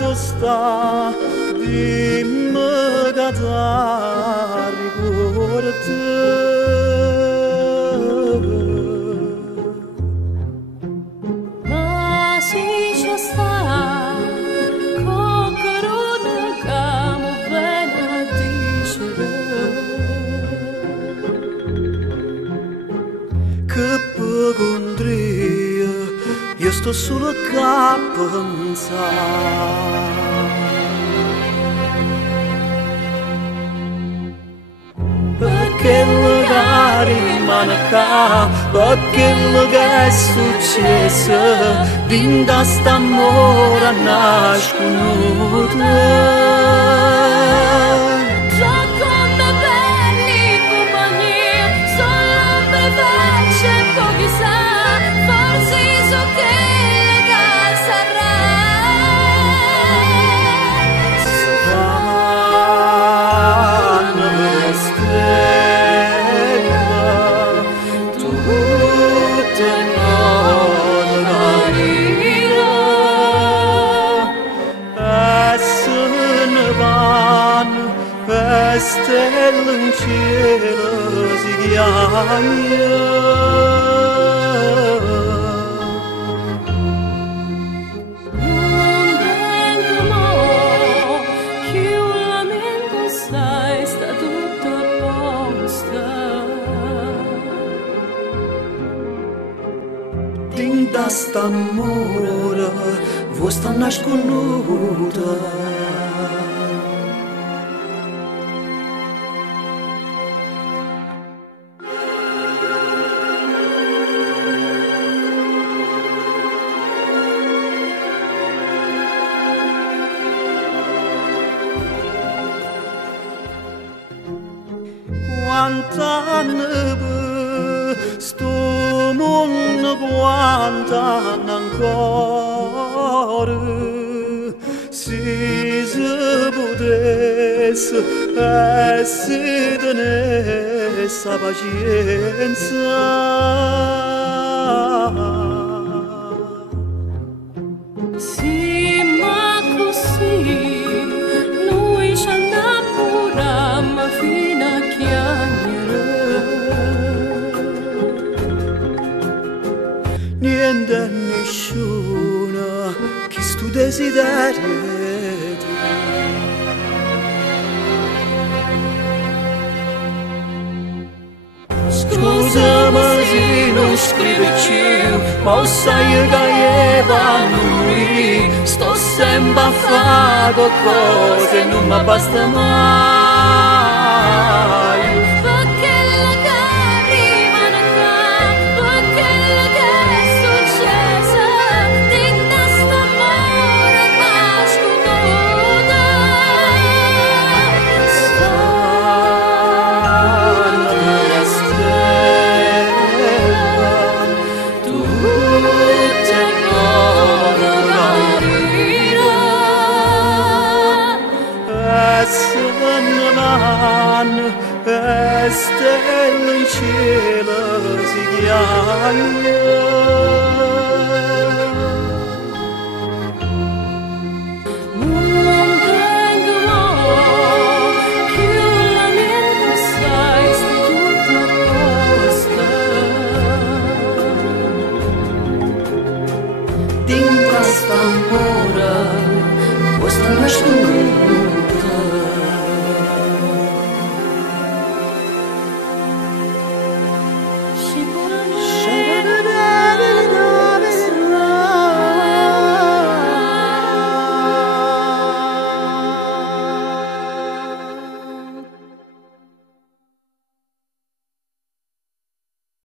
tosta di magadari gorte Masi shasta kokorona kamu benadishre Capogondria io sto solo a pensare perché magari manca perché magari è successo dinda st'amore nasconuta Racconta belli compagnia solo per farci pochi sa forse so che la sarà Saranno le stelle tutte non marina e se ne vanno e stelle in cielo si chiamano Dinda st'amore vostra nasconuta Quanta neve sto mondo quanta ancora si potesse e si tenesse pazienza sì ma così noi ci innamoriamo fino a chiamare niente e nessuno che stu desiderio Scusa ma se non scrive più ma sai che è lui sto sempre a fare cose non mi basta mai perché la cari manca perché la che è successa dinda st'amore nasconuta Stanno le stelle tutte non marina e se ne vanno e stelle in cielo si chiamano